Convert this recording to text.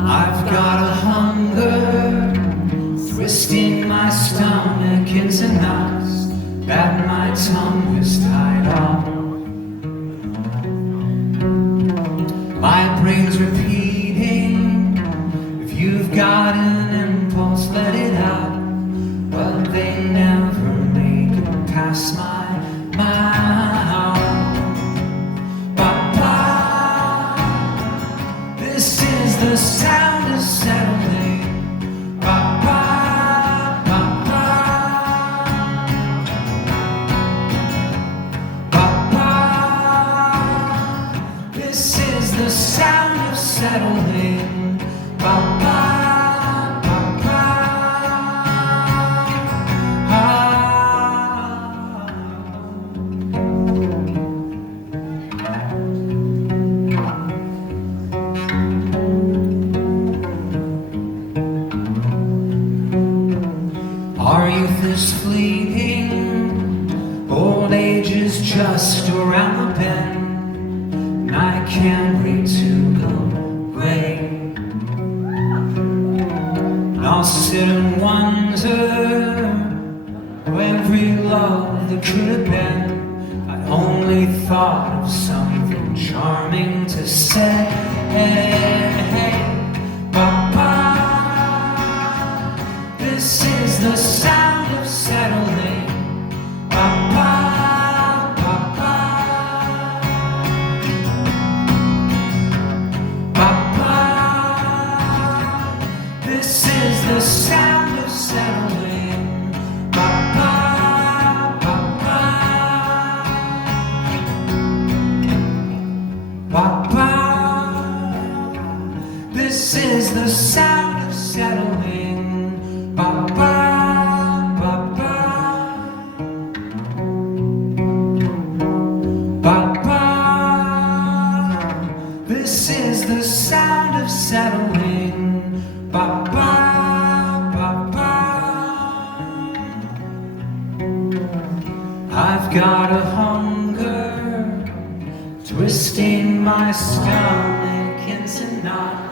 I've got a hunger twisting my stomach into knots that my tongue is tied on. My brain's repeating, if you've got an impulse, let it out. But they never make it past my mouth. Ba-ba, this is the sound of settling. Ba-ba, ba-ba, ba-ba, this is the sound of settling. Ba-ba. Our youth is fleeting, old age is just around the bend, and I can't wait to go gray. And I'll sit and wonder every love that could have been. I only thought of something charming to say. Ba-ba, this is the sound of settling. Ba-ba, ba-ba, ba-ba, this is the sound of settling. Ba-ba, ba-ba, ba-ba, this is the sound of settling. Ba-ba, ba-ba, ba-ba, this is the sound of settling. Ba-ba, ba-ba, I've got a hunger twisting my stomach into knots